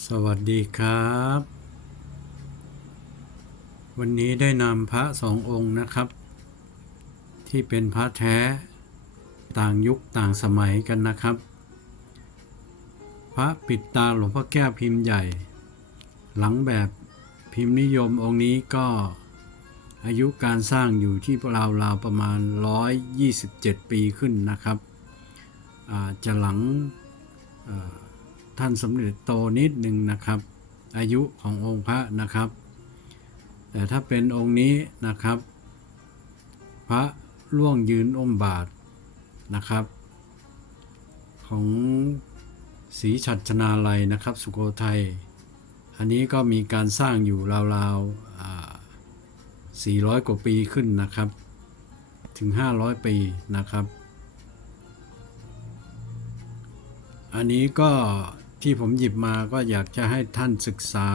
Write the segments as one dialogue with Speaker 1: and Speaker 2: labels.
Speaker 1: สวัสดีครับ วันนี้ได้นำพระสององค์นะครับ ที่เป็นพระแท้ต่างยุคต่างสมัยกันนะครับ พระปิดตาหลวงพ่อแก้วพิมพ์ใหญ่ หลังแบบพิมพ์นิยมองค์นี้ก็อายุการสร้างอยู่ที่ราวๆประมาณ 127 ปีขึ้นนะครับอ่าจะหลังอ ท่านสมเด็จโตนิดหนึ่งนะครับ อายุขององค์พระนะครับ แต่ถ้าเป็นองค์นี้นะครับ พระล่วงยืนอมบาทนะครับ ของศรีฉัตรชนาลัยนะครับ สุโขทัยอันนี้ก็มีการสร้างอยู่ราวๆอ่า400 กว่าปีขึ้นนะครับ ถึง 500 ปีนะครับ อันนี้ก็ ที่ผมหยิบมาก็อยากจะให้ท่านศึกษา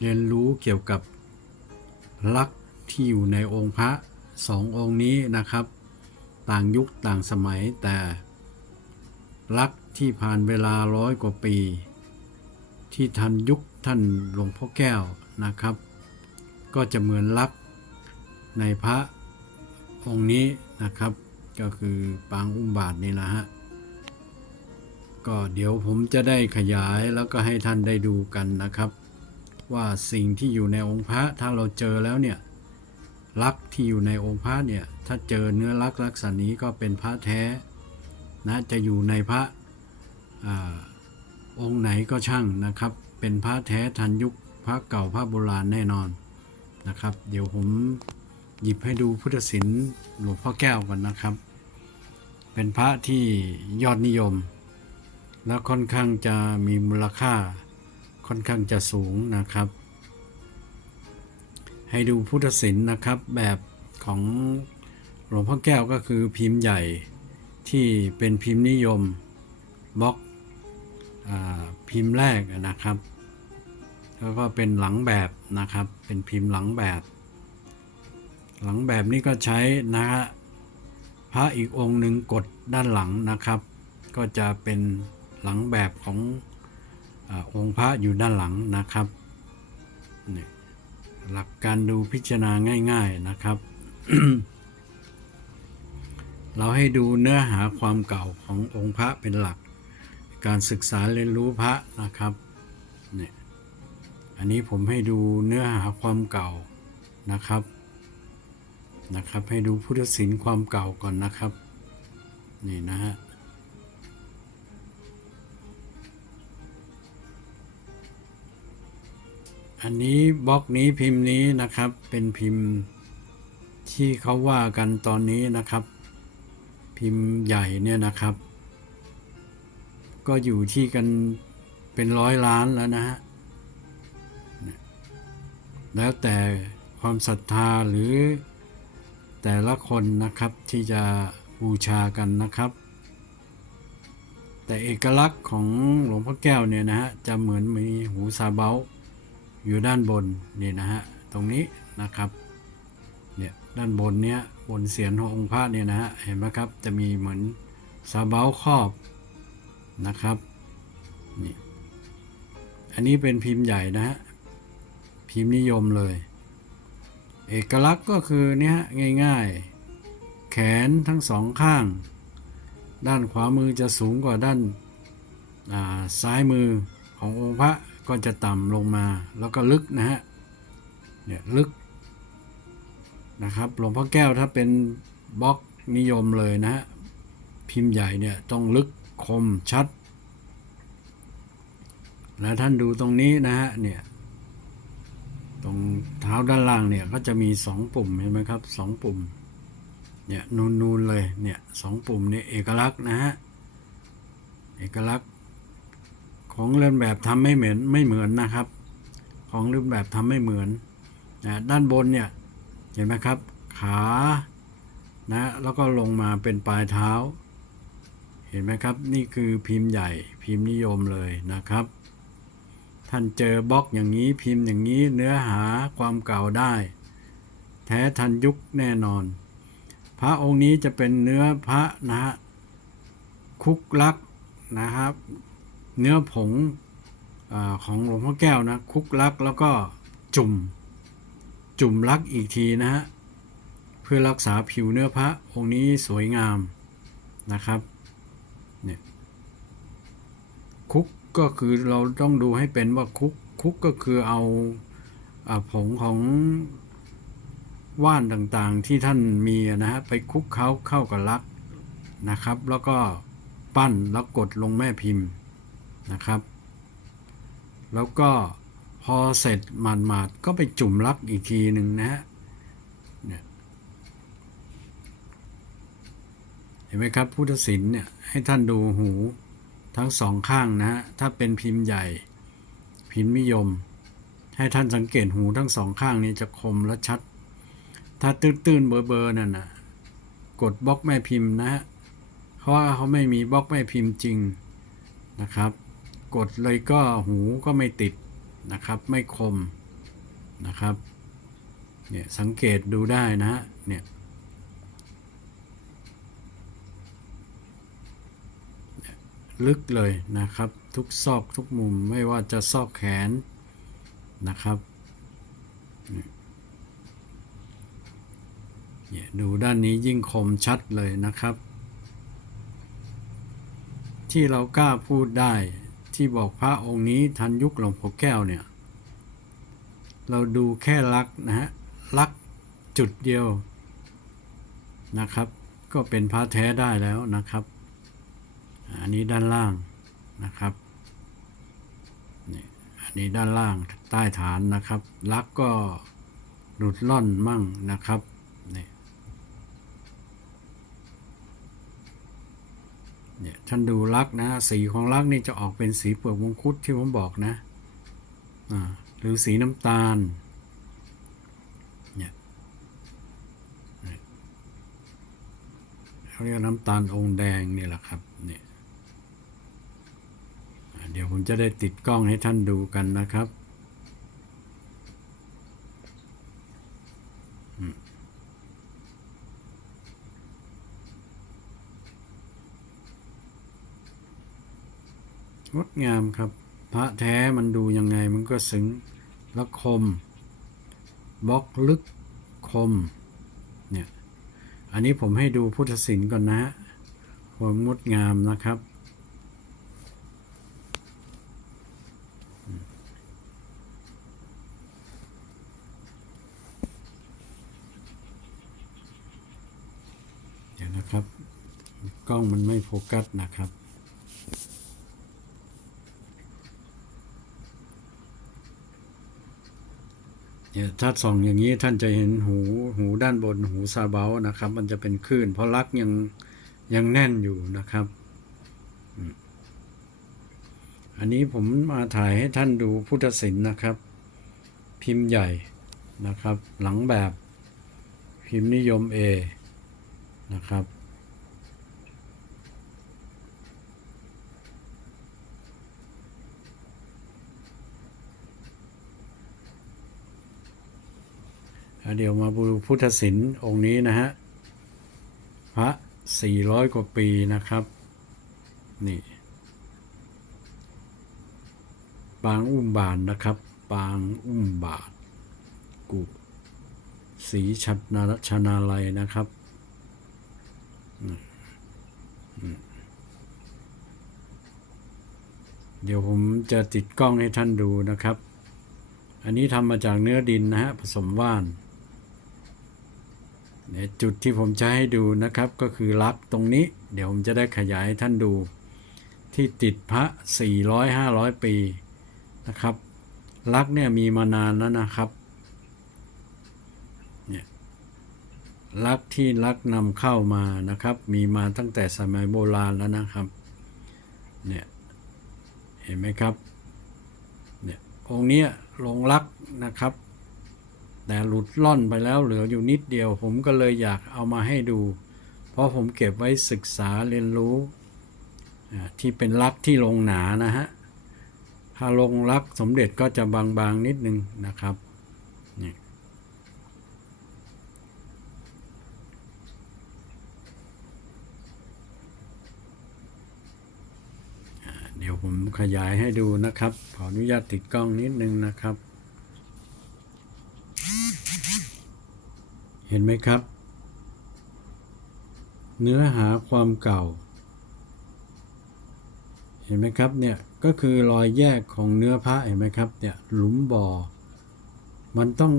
Speaker 1: เรียนรู้เกี่ยวกับลักษณ์ที่อยู่ในองค์พระสององค์นี้นะครับ ต่างยุคต่างสมัยแต่ลักษณ์ที่ผ่านเวลาร้อยกว่าปี ที่ทันยุคท่านหลวงพ่อแก้วนะครับ ก็จะเหมือนลักษณ์ในพระองค์นี้นะครับ ก็คือปางอุ้มบาทนี่นะฮะ ก็เดี๋ยวผมจะได้ขยายแล้วก็ให้ท่านได้ดูกันนะครับ ว่าสิ่งที่อยู่ในองค์พระถ้าเราเจอแล้วเนี่ยลักษ์ที่อยู่ในองค์พระเนี่ยถ้าเจอเนื้อลักษ์ลักษณะนี้ก็เป็นพระแท้นะจะอยู่ในพระอองค์ไหนก็ช่างนะครับ เป็นพระแท้ทันยุคพระเก่าพระโบราณแน่นอนนะครับ เดี๋ยวผมหยิบให้ดูพุทธศิลป์หลวงพ่อแก้วกันนะครับ เป็นพระที่ยอดนิยม แล้วค่อนข้างจะมีมูลค่าค่อนข้างจะสูงนะครับ ให้ดูพุทธศิลป์นะครับแบบของหลวงพ่อแก้วก็คือพิมพ์ใหญ่ที่เป็นพิมพ์นิยมบล็อกอพิมพ์แรกนะครับ แล้วก็เป็นหลังแบบนะครับ เป็นพิมพ์หลังแบบ หลังแบบนี้ก็ใช้นะฮะพระอีกองค์หนึ่งกดด้านหลังนะครับ ก็จะเป็น หลังแบบขององค์พระอยู่ด้านหลังนะครับนี่หลักการดูพิจารณาง่าย ๆนะครับ เราให้ดูเนื้อหาความเก่าขององค์พระเป็นหลัก การศึกษาเรียนรู้พระนะครับเนี่ยอันนี้ผมให้ดูเนื้อหาความเก่านะครับนะครับ ให้ดูพุทธศิลป์ความเก่าก่อนนะครับ นี่นะฮะ อันนี้บล็อกนี้พิมพ์นี้นะครับ เป็นพิมพ์ที่เขาว่ากันตอนนี้นะครับ พิมพ์ใหญ่เนี่ยนะครับ ก็อยู่ที่กันเป็นร้อยล้านแล้วนะฮะแล้วแต่ความศรัทธาหรือแต่ละคนนะครับที่จะบูชากันนะครับ แต่เอกลักษณ์ของหลวงพ่อแก้วเนี่ยนะฮะจะเหมือนมีหูซาเบา อยู่ด้านบนนี่นะฮะตรงนี้นะครับเนี่ยด้านบนเนี้ยบนเสียนขององค์พระเนี่ยนะฮะเห็นไหมครับจะมีเหมือนซาเบาครอบนะครับนี่อันนี้เป็นพิมพ์ใหญ่นะฮะพิมพ์นิยมเลย เอกลักษณ์ก็คือเนี่ยง่ายๆ แขนทั้งสองข้าง ด้านขวามือจะสูงกว่าด้านาซ้ายมือขององค์พระ ก็จะต่ำลงมาแล้วก็ลึกนะฮะเนี่ยลึกนะครับหลวงพ่อแก้วถ้าเป็นบล็อกนิยมเลยนะฮะพิมพ์ใหญ่เนี่ยต้องลึกคมชัด แล้วท่านดูตรงนี้นะฮะเนี่ยตรงเท้าด้านล่างเนี่ยก็จะมีสองปุ่มเห็นไหมครับสองปุ่มเนี่ยนูนๆเลยเนี่ยสองปุ่มเนี่ยเอกลักษณ์นะฮะเอกลักษณ์ ของเลียนแบบทำไม่เหมือนไม่เหมือนนะครับ ของเลียนแบบทำไม่เหมือนนะด้านบนเนี่ยเห็นไหมครับ ขานะแล้วก็ลงมาเป็นปลายเท้า เห็นไหมครับ นี่คือพิมพ์ใหญ่พิมพ์นิยมเลยนะครับ ท่านเจอบล็อกอย่างนี้พิมพ์อย่างนี้เนื้อหาความเก่าได้ แท้ทันยุคแน่นอน พระองค์นี้จะเป็นเนื้อพระนะฮะคุกลักนะครับ เนื้อผงอของหลวงพ่อแก้วนะคุกลักแล้วก็จุ่ม จุ่มลักอีกทีนะฮะเพื่อรักษาผิวเนื้อพระองค์นี้สวยงามนะครับเนี่ยคุกก็คือเราต้องดูให้เป็นว่าคุกคุกก็คือเอาอผงของว่านต่างๆที่ท่านมีนะฮะไปคุกเคล้าเข้ากับลักนะครับ แล้วก็ปั้นแล้วกดลงแม่พิมพ์ นะครับ แล้วก็พอเสร็จหมาดๆก็ไปจุ่มลักอีกทีหนึ่งนะฮะเห็นไหมครับพุทธศิลป์เนี่ยให้ท่านดูหูทั้งสองข้างนะฮะถ้าเป็นพิมพ์ใหญ่ พิมพ์นิยม ให้ท่านสังเกตหูทั้งสองข้างนี้จะคมและชัด ถ้าตื้นๆเบอร์ๆนั่นนะกดบล็อกแม่พิมพ์นะฮะเพราะว่าเขาไม่มีบล็อกแม่พิมพ์จริงนะครับ กดเลยก็หูก็ไม่ติดนะครับ ไม่คมนะครับเนี่ยสังเกตดูได้นะฮะเนี่ยลึกเลยนะครับ ทุกซอกทุกมุมไม่ว่าจะซอกแขนนะครับเนี่ยดูด้านนี้ยิ่งคมชัดเลยนะครับ ที่เรากล้าพูดได้ ที่บอกพระองค์นี้ทันยุคหลวงพ่อแก้วเนี่ย เราดูแค่ลักนะฮะลักจุดเดียวนะครับ ก็เป็นพระแท้ได้แล้วนะครับ อันนี้ด้านล่างนะครับนี่อันนี้ด้านล่างใต้ฐานนะครับ ลักก็หลุดล่อนมั่งนะครับนี่ เนี่ยท่านดูลักนะสีของลักนี่จะออกเป็นสีเปลือกมงคุดที่ผมบอกนะอ่าหรือสีน้ำตาลเนี่ยเขาเรียกน้ำตาลองค์แดงนี่แหละครับเนี่ยเดี๋ยวผมจะได้ติดกล้องให้ท่านดูกันนะครับ งดงามครับ พระแท้มันดูยังไงมันก็ซึ้งและคมบล็อกลึกคมเนี่ยอันนี้ผมให้ดูพุทธศิลป์ก่อนนะฮะความงดงามนะครับ เดี๋ยวนะครับ กล้องมันไม่โฟกัสนะครับ เนี่ย ถ้าส่องอย่างนี้ท่านจะเห็นหูหูด้านบนหูซาเบานะครับ มันจะเป็นคลื่น เพราะลักยังยังแน่นอยู่นะครับ อันนี้ผมมาถ่ายให้ท่านดูพุทธศิลป์นะครับ พิมพ์ใหญ่นะครับ หลังแบบพิมพ์นิยม A นะครับ เดี๋ยวมาดูพุทธศิลป์องค์นี้นะฮะพระ400กว่าปีนะครับ นี่ ปางอุ้มบานนะครับ ปางอุ้มบาท กุสีชัดนาชนาลัยนะครับเดี๋ยวผมจะติดกล้องให้ท่านดูนะครับ อันนี้ทำมาจากเนื้อดินนะฮะ ผสมว่าน จุดที่ผมจะให้ดูนะครับก็คือลักตรงนี้ เดี๋ยวผมจะได้ขยายให้ท่านดู ที่ติดพระ 400-500 ปีนะครับ ลักเนี่ยมีมานานแล้วนะครับเนี่ยลักที่ลักนำเข้ามานะครับ มีมาตั้งแต่สมัยโบราณแล้วนะครับเนี่ยเห็นไหมครับเนี่ยองค์เนี้ยลงลักนะครับ แต่หลุดล่อนไปแล้วเหลืออยู่นิดเดียว ผมก็เลยอยากเอามาให้ดู เพราะผมเก็บไว้ศึกษาเรียนรู้ที่เป็นลักที่ลงหนานะฮะ ถ้าลงลักสมเด็จก็จะบางๆนิดนึงนะครับนี่อ่าเดี๋ยวเดี๋ยวผมขยายให้ดูนะครับ ขออนุญาตติดกล้องนิดนึงนะครับ เห็นไหมครับ เนื้อหาความเก่า เห็นไหมครับเนี่ยก็คือรอยแยกของเนื้อพระเห็นไหมครับเนี่ยหลุมบ่อ มันต้อง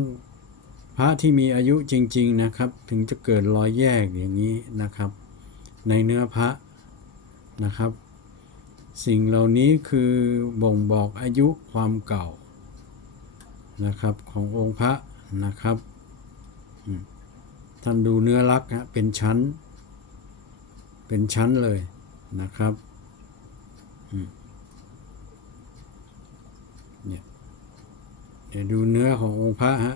Speaker 1: พระที่มีอายุจริง ๆนะครับ ถึงจะเกิดรอยแยกอย่างนี้นะครับ ในเนื้อพระนะครับ สิ่งเหล่านี้คือบ่งบอกอายุความเก่านะครับขององค์พระนะครับ ท่านดูเนื้อลักษณ์ฮะเป็นชั้น เป็นชั้นเลยนะครับเนี่ยเดี๋ยวดูเนื้อขององค์พระฮะ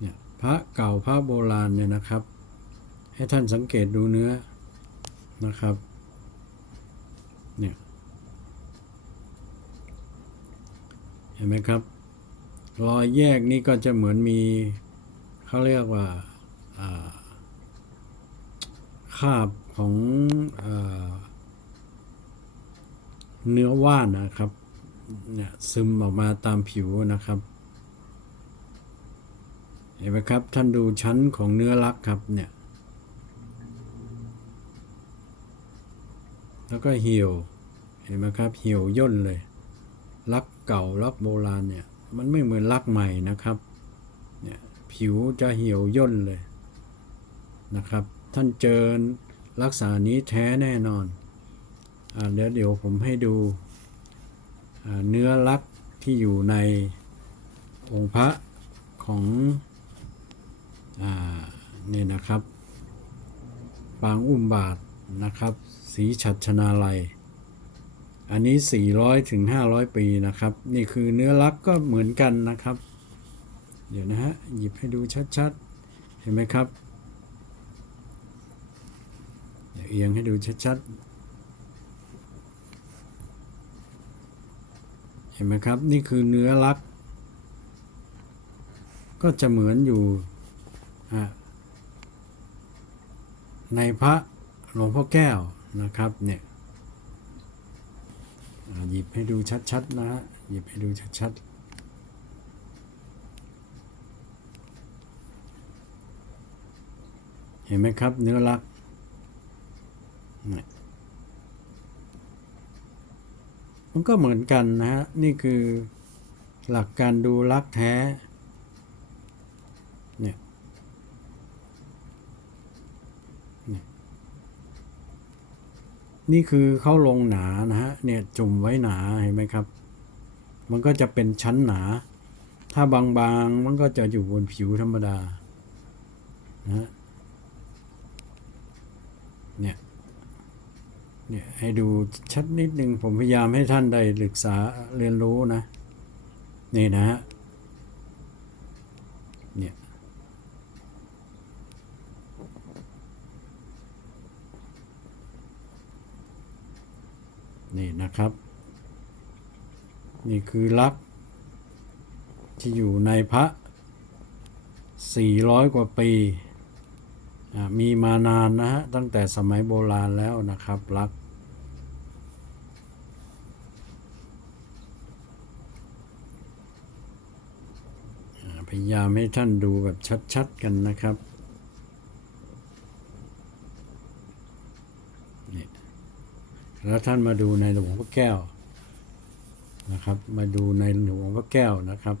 Speaker 1: เนี่ยพระเก่าพระโบราณเนี่ยนะครับ ให้ท่านสังเกตดูเนื้อนะครับเนี่ยเห็นไหมครับ รอยแยกนี่ก็จะเหมือนมีเขาเรียกว่า คราบของอเนื้อว่านนะครับเนี่ยซึมออกมาตามผิวนะครับ เห็นไหมครับ ท่านดูชั้นของเนื้อลักครับเนี่ย แล้วก็เหี่ยว เห็นไหมครับ เหี่ยวย่นเลยลักเก่าลักโบราณเนี่ย มันไม่เหมือนลักใหม่นะครับ เนี่ย ผิวจะเหี่ยวย่นเลย นะครับ ท่านเจอลักษณะนี้แท้แน่นอนอ่าเดี๋ยวเดี๋ยวผมให้ดูเนื้อลักที่อยู่ในองค์พระของอเนี่ยนะครับ ปางอุ้มบาทนะครับ สีฉัดชนาลัย อันนี้ 400ถึง500 ปีนะครับ นี่คือเนื้อลักก็เหมือนกันนะครับ เดี๋ยวนะฮะ หยิบให้ดูชัดๆ เห็นไหมครับ เอียงให้ดูชัดๆ เห็นไหมครับ นี่คือเนื้อลัก ก็จะเหมือนอยู่ในพระหลวงพ่อแก้วนะครับเนี่ยหยิบให้ดูชัดๆนะฮะหยิบให้ดูชัดๆเห็นไหมครับเนื้อลัก มันก็เหมือนกันนะฮะ นี่คือหลักการดูลักแท้ เนี่ยนี่คือเข้าลงหนานะฮะ เนี่ยจุ่มไว้หนาเห็นไหมครับ มันก็จะเป็นชั้นหนา ถ้าบางๆ มันก็จะอยู่บนผิวธรรมดานะเนี่ย เนี่ยให้ดูชัดนิดนึงผมพยายามให้ท่านได้ศึกษาเรียนรู้นะ นี่นะฮะเนี่ยนี่นะครับ นี่คือลักษณ์ที่อยู่ในพระ 400 กว่าปี มีมานานนะฮะตั้งแต่สมัยโบราณแล้วนะครับลัก พยายามให้ท่านดูแบบชัดๆกันนะครับแล้วท่านมาดูในหลวงพ่อแก้วนะครับ มาดูในหลวงพ่อแก้วนะครับ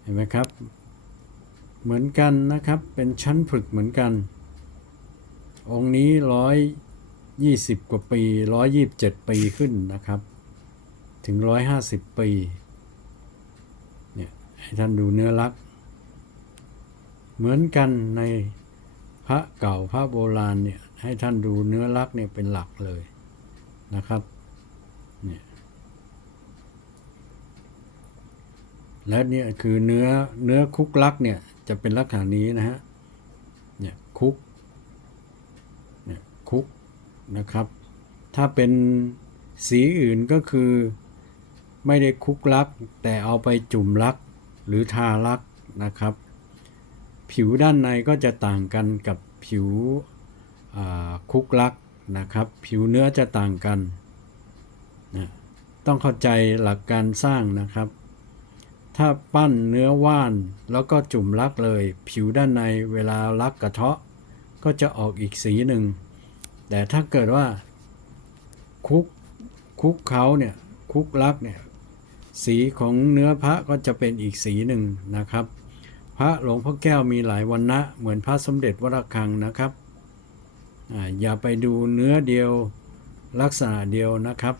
Speaker 1: เห็นไหมครับ เหมือนกันนะครับ เป็นชั้นผึกเหมือนกัน องค์นี้ร้อยยี่สิบกว่าปีร้อยยี่บเจ็ดปีขึ้นนะครับ ถึงร้อยห้าสิบปี เนี่ย ให้ท่านดูเนื้อลัก เหมือนกันในพระเก่าพระโบราณเนี่ย ให้ท่านดูเนื้อลักเนี่ยเป็นหลักเลยนะครับ เนี่ยและเนี่ยคือเนื้อเนื้อคุกลักเนี่ย จะเป็นลักษณะนี้นะฮะ เนี่ยคุก เนี่ยคุกนะครับ ถ้าเป็นสีอื่นก็คือไม่ได้คุกลัก แต่เอาไปจุ่มลักหรือทาลักนะครับ ผิวด้านในก็จะต่างกันกับผิวคุกลักนะครับ ผิวเนื้อจะต่างกันนะต้องเข้าใจหลักการสร้างนะครับ ถ้าปั้นเนื้อว่านแล้วก็จุ่มลักเลย ผิวด้านในเวลาลักกระเทาะ ก็จะออกอีกสีหนึ่ง แต่ถ้าเกิดว่าคุกคุกเขาเนี่ยคุกลักเนี่ยสีของเนื้อพระก็จะเป็นอีกสีหนึ่งนะครับ พระหลวงพ่อแก้วมีหลายวันนะเหมือนพระสมเด็จวรคังนะครับออย่าไปดูเนื้อเดียวลักษณะเดียวนะครับ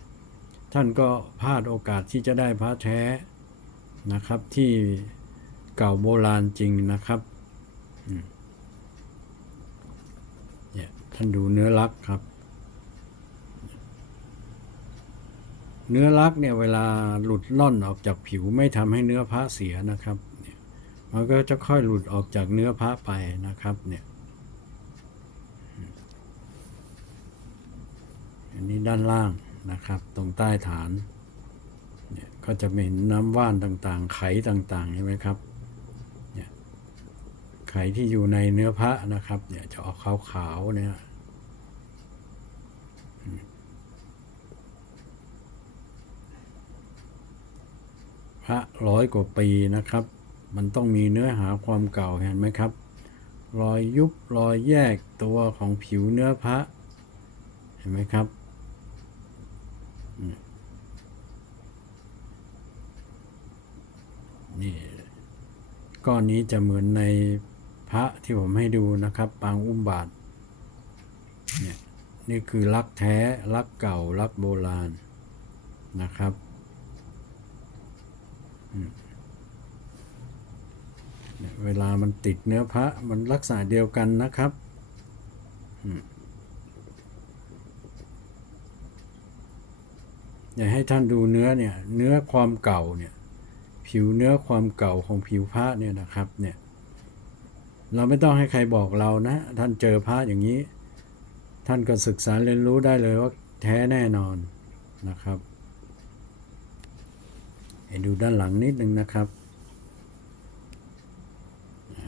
Speaker 1: ท่านก็พลาดโอกาสที่จะได้พระแท้ นะครับที่เก่าโบราณจริงนะครับเนี่ยท่านดูเนื้อลักครับ เนื้อลักเนี่ยเวลาหลุดล่อนออกจากผิวไม่ทำให้เนื้อพระเสียนะครับเนี่ยมันก็จะค่อยหลุดออกจากเนื้อพระไปนะครับเนี่ยอันนี้ด้านล่างนะครับ ตรงใต้ฐาน ก็จะเป็นน้ำว่านต่างๆ ไขต่างๆเห็นไหมครับเนี่ยไขที่อยู่ในเนื้อพระนะครับ เนี่ยจะออกขาวๆเนี่ยพระร้อยกว่าปีนะครับ มันต้องมีเนื้อหาความเก่าเห็นไหมครับ รอยยุบรอยแยกตัวของผิวเนื้อพระ เห็นไหมครับอืมนี่ ก้อนนี้จะเหมือนในพระที่ผมให้ดูนะครับ ปางอุ้มบาทเนี่ยนี่คือลักแท้ลักเก่าลักโบราณนะครับเวลามันติดเนื้อพระมันลักษณะเดียวกันนะครับอืมอยากให้ท่านดูเนื้อเนี่ย เนื้อความเก่าเนี่ย ผิวเนื้อความเก่าของผิวพระเนี่ยนะครับเนี่ยเราไม่ต้องให้ใครบอกเรานะ ท่านเจอพระอย่างนี้ ท่านก็ศึกษาเรียนรู้ได้เลยว่าแท้แน่นอนนะครับให้ดูด้านหลังนิดนึงนะครับ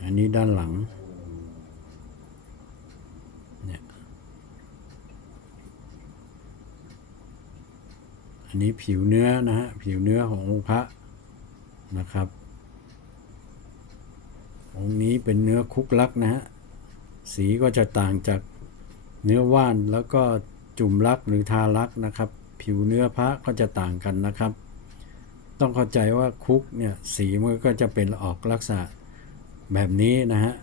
Speaker 1: อันนี้ด้านหลังเนี่ยอันนี้ผิวเนื้อนะฮะผิวเนื้อขององค์พระ นะครับ องค์นี้เป็นเนื้อคุกลักนะฮะ สีก็จะต่างจากเนื้อว่านแล้วก็จุ่มลักหรือทาลักนะครับ ผิวเนื้อพระก็จะต่างกันนะครับ ต้องเข้าใจว่าคุกเนี่ยสีมันก็จะเป็นออกลักษณะแบบนี้นะฮะ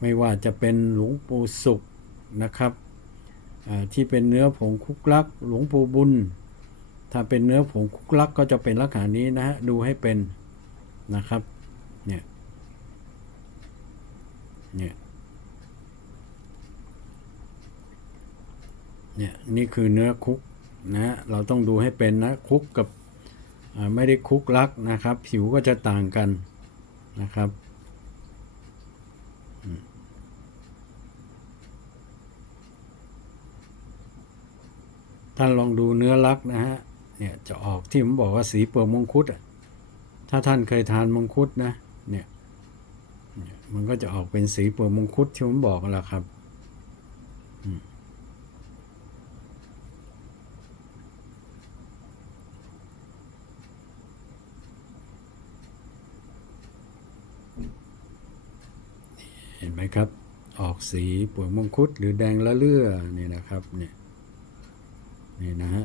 Speaker 1: ไม่ว่าจะเป็นหลวงปู่สุขนะครับที่เป็นเนื้อผงคุกลัก หลวงปู่บุญ ถ้าเป็นเนื้อผงคุกลักก็จะเป็นลักษณะนี้นะฮะ ดูให้เป็น นะครับเนี่ยเนี่ย เนี่ย นี่คือเนื้อคุกนะ เราต้องดูให้เป็นนะคุกกับไม่ได้คุกลักนะครับ ผิวก็จะต่างกันนะครับท่านลองดูเนื้อลักนะฮะ เนี่ยจะออกที่ผมบอกว่าสีเปลือกมงคุดอะ ถ้าท่านเคยทานมังคุดนะ เนี่ย มันก็จะออกเป็นสีเปลือกมังคุดที่ผมบอกแหละครับเห็นไหมครับ ออกสีเปลือกมังคุดหรือแดงละเลื่อเนี่ยนะครับ เนี่ย นี่นะฮะ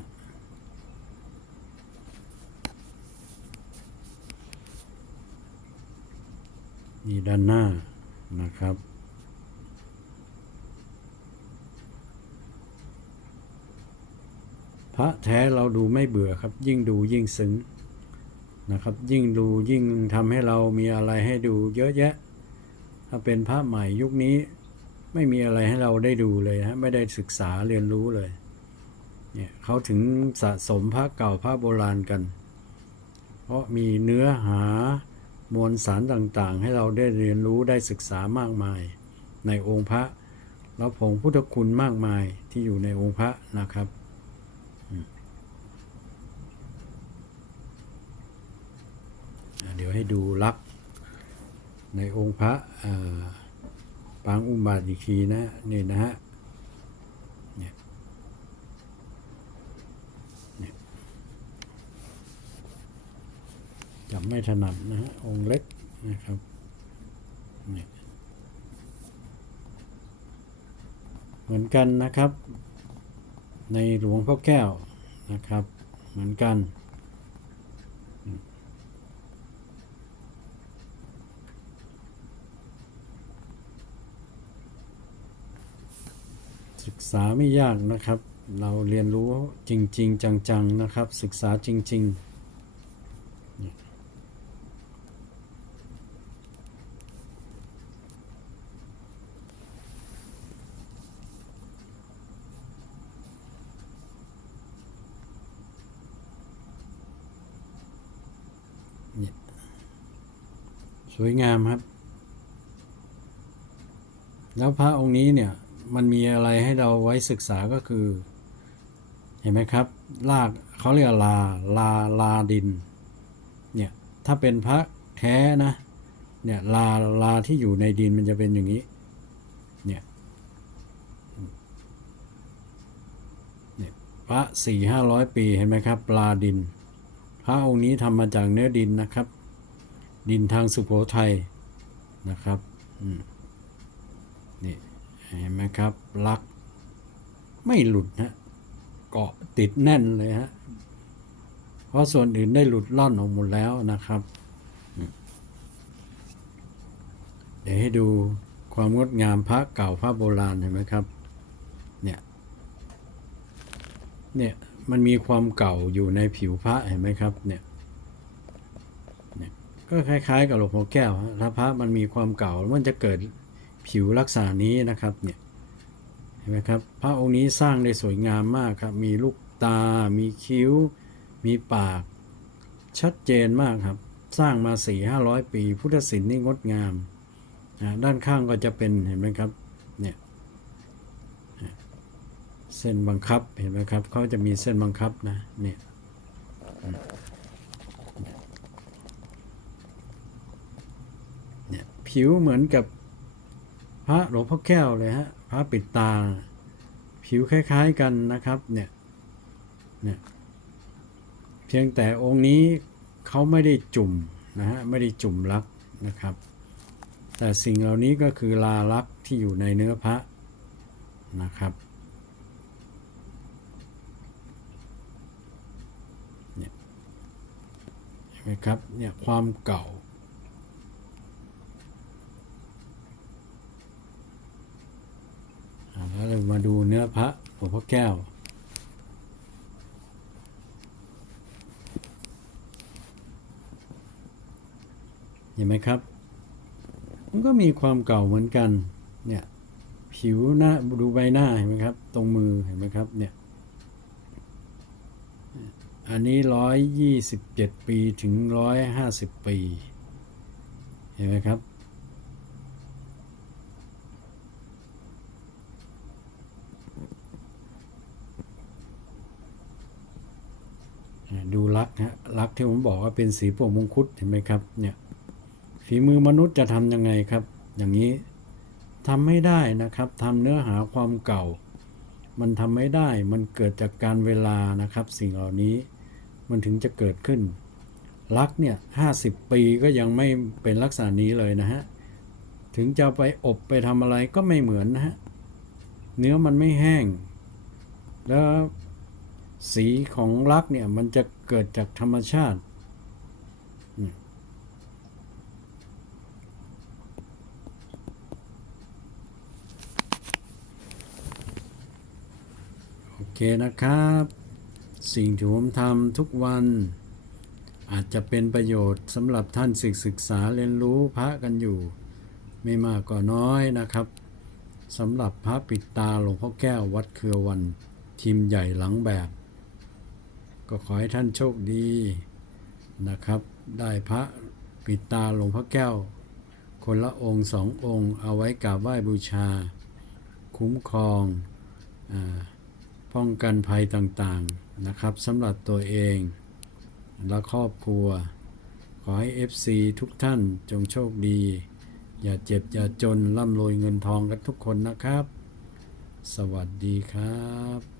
Speaker 1: นี่ด้านหน้านะครับ พระแท้เราดูไม่เบื่อครับ ยิ่งดูยิ่งซึ้งนะครับ ยิ่งดูยิ่งทำให้เรามีอะไรให้ดูเยอะแยะ ถ้าเป็นพระใหม่ยุคนี้ไม่มีอะไรให้เราได้ดูเลยฮะไม่ได้ศึกษาเรียนรู้เลยเนี่ยเขาถึงสะสมพระเก่าพระโบราณกัน เพราะมีเนื้อหา มวลสารต่างๆ ให้เราได้เรียนรู้ได้ศึกษามากมาย ในองค์พระแล้วผงพุทธคุณมากมายที่อยู่ในองค์พระนะครับ เดี๋ยวให้ดูลักในองค์พระปางอุมบาทอีกทีนะนี่นะฮะ เนี่ยเนี่ย จับไม่ถนัดนะฮะองค์เล็กนะครับเนี่ยเหมือนกันนะครับ ในหลวงพ่อแก้วนะครับ เหมือนกันศึกษาไม่ยากนะครับ เราเรียนรู้จริง ๆ จัง ๆ นะครับ ศึกษาจริง ๆ เนี่ยเนี่ยสวยงามครับ แล้ว พระองค์นี้เนี่ยมันมีอะไรให้เราไว้ศึกษาก็คือ เห็นไหมครับรากเขาเรียกลาลาลาดินเนี่ยถ้าเป็นพระแท้นะเนี่ยลาลาที่อยู่ในดินมันจะเป็นอย่างนี้เนี่ยเนี่ยพระสี่ห้าร้อยปีเห็นไหมครับลาดิน พระองค์นี้ทำมาจากเนื้อดินนะครับ ดินทางสุโขทัยนะครับ อืม นี่เห็นไหมครับลัก ไม่หลุดนะเกาะติดแน่นเลยฮะเพราะส่วนอื่นได้หลุดล่อนออกหมดแล้วนะครับ เดี๋ยวให้ดูความงดงามพระเก่าพระโบราณเห็นไหมครับ เนี่ย เนี่ยมันมีความเก่าอยู่ในผิวพระเห็นไหมครับ เนี่ยเนี่ยก็คล้ายๆ กับหลวงพ่อแก้วฮะถ้าพระมันมีความเก่ามันจะเกิด ผิวลักษณะนี้นะครับเนี่ยเห็นไหมครับพระองค์นี้สร้างได้สวยงามมากครับมีลูกตา มีคิ้ว มีปาก ชัดเจนมากครับ สร้างมาสี่ห้าร้อยปี พุทธศิลป์นี่งดงามด้านข้างก็จะเป็นเห็นไหมครับเนี่ยเส้นบังคับเห็นไหมครับเขาจะมีเส้นบังคับนะเนี่ยเนี่ยผิวเหมือนกับ พระหลวงพ่อแก้วเลยฮะพระปิดตา ผิวคล้ายๆกันนะครับเนี่ยเนี่ยเพียงแต่องค์นี้เขาไม่ได้จุ่มนะฮะไม่ได้จุ่มลักนะครับ แต่สิ่งเหล่านี้ก็คือลาลักที่อยู่ในเนื้อพระนะครับเนี่ยเห็นไหมครับเนี่ยความเก่าอ่าแล้วเรามาดูเนื้อพระหล วงพ่อแก้ว เห็นไหมครับ มันก็มีความเก่าเหมือนกัน เนี่ย ผิวหน้าดูใบหน้าเห็นไหมครับ ตรงมือเห็นไหมครับ เนี่ย อันนี้ร้อยยี่สิบเจ็ดปีถึงร้อยห้าสิบปี เห็นไหมครับ อ่าดู ลักษ์ฮะลักษ์ที่ผมบอกว่าเป็นสีปกมงคุดเห็นไหมครับเนี่ยฝีมือมนุษย์จะทำยังไงครับ อย่างนี้ทำไม่ได้นะครับทำเนื้อหาความเก่า มันทำไม่ได้มันเกิดจากการเวลานะครับ สิ่งเหล่านี้มันถึงจะเกิดขึ้น ลักษ์เนี่ยห้าสิบปีก็ยังไม่เป็นลักษณะนี้เลยนะฮะถึงจะไปอบไปทำอะไรก็ไม่เหมือนนะฮะเนื้อมันไม่แห้ง แล้วสีของลักษ์เนี่ยมันจะเกิดจากธรรมชาติ โอเคนะครับ สิ่งที่ผมทำทุกวัน อาจจะเป็นประโยชน์สำหรับท่านศึกศึกษาเรียนรู้พระกันอยู่ ไม่มากก็น้อยนะครับสำหรับพระปิดตาหลวงพ่อแก้ววัดเครือวัน ทีมใหญ่หลังแบบ ก็ขอให้ท่านโชคดีนะครับ ได้พระปิดตาหลวงพ่อแก้ว คนละองค์สององค์ เอาไว้กราบไหว้บูชา คุ้มครองอป้องกันภัยต่างๆนะครับสำหรับตัวเอง และครอบครัว ขอให้ FC ทุกท่านจงโชคดี อย่าเจ็บ อย่าจนร่ำรวยเงินทองกันทุกคนนะครับ สวัสดีครับ